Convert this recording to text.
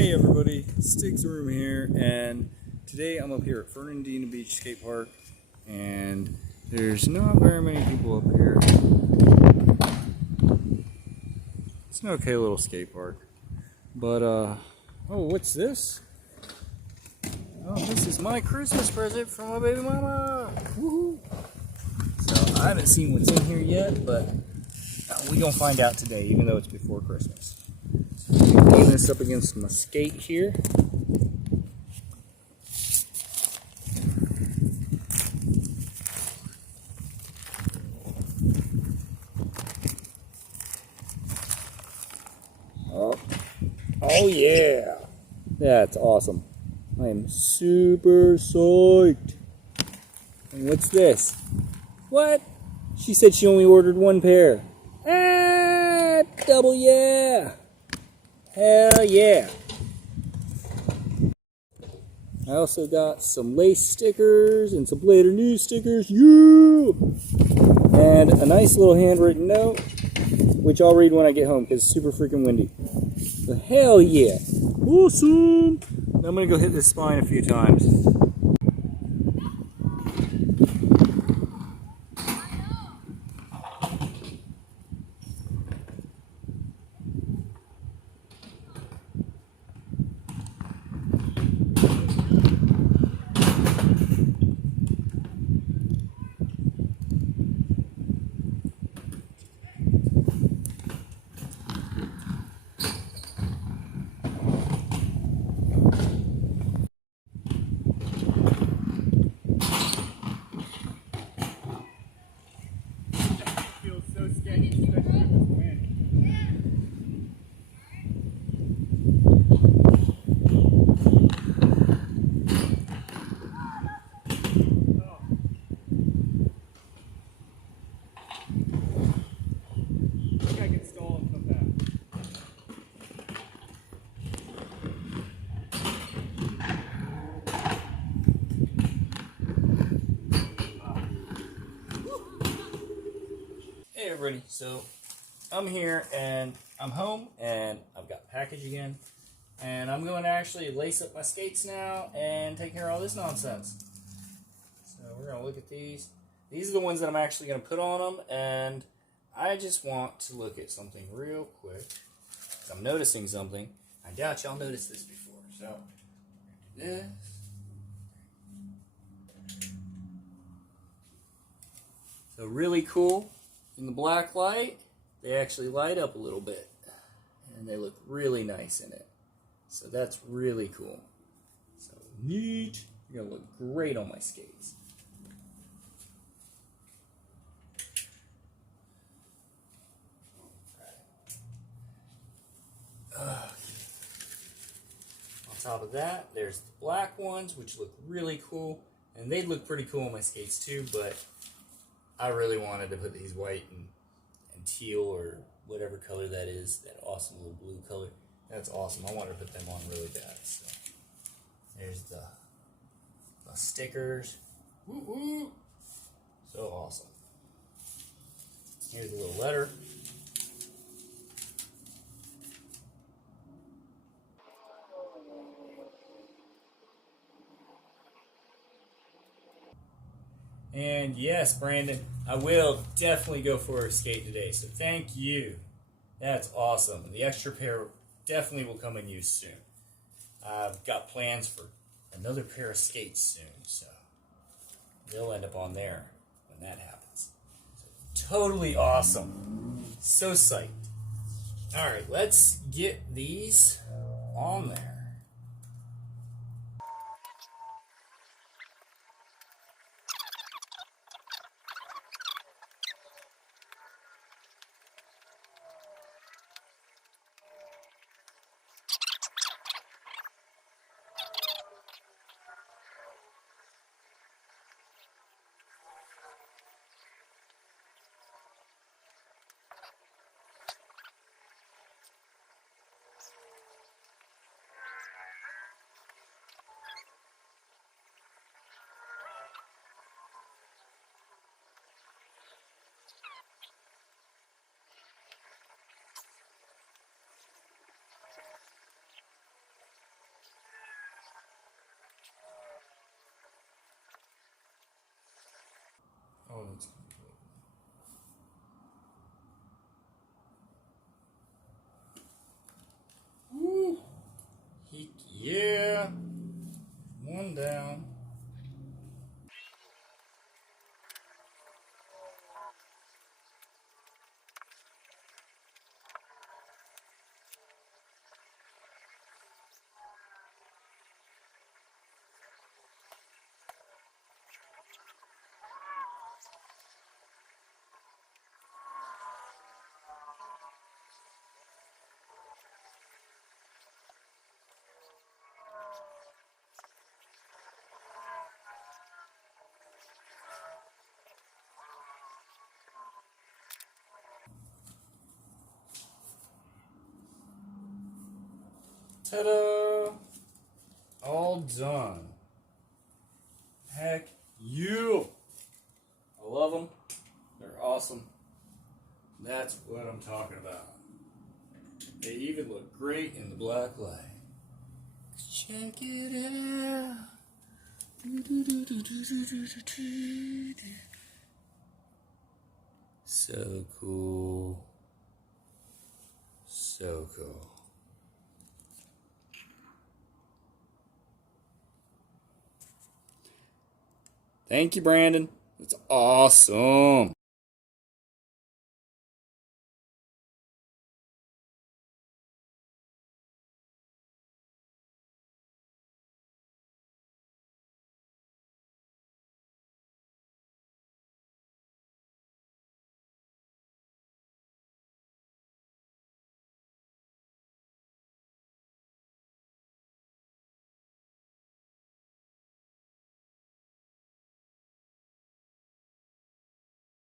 Hey everybody, Stig's Room here, and today I'm up here at Fernandina Beach Skate Park, and there's not very many people up here. It's an okay little skate park, but oh, what's this? Oh, this is my Christmas present from my baby mama. Woohoo! So I haven't seen what's in here yet, but we're gonna find out today, even though it's before Christmas. Lean this up against my skate here. Oh yeah, that's awesome. I am super psyched. And what's this? What? She said she only ordered one pair. Ah, double yeah. Hell yeah. I also got some lace stickers and some Blader News stickers. Yeah! And a nice little handwritten note, which I'll read when I get home because it's super freaking windy. So hell yeah. Awesome. Now I'm going to go hit this spine a few times. Hey everybody, so I'm here and I'm home and I've got package again, and I'm going to actually lace up my skates now and take care of all this nonsense. So we're going to look at these. These are the ones that I'm actually going to put on them, and I just want to look at something real quick because I'm noticing something. I doubt y'all noticed this before. So this. So really cool. In the black light, they actually light up a little bit, and they look really nice in it. So that's really cool. So neat. You're gonna look great on my skates. On top of that, there's the black ones, which look really cool, and they look pretty cool on my skates too, but I really wanted to put these white and teal or whatever color that is, that awesome little blue color. That's awesome. I wanted to put them on really bad. So there's the stickers. Woo-hoo. So awesome. Here's a little letter. And yes, Brandon, I will definitely go for a skate today. So thank you. That's awesome. The extra pair definitely will come in use soon. I've got plans for another pair of skates soon, so they'll end up on there when that happens. So, totally awesome. So psyched. All right, let's get these on there. Ta-da! All done. Heck you! I love them. They're awesome. That's what I'm talking about. They even look great in the black light. Check it out. So cool. So cool. Thank you, Brandon. It's awesome.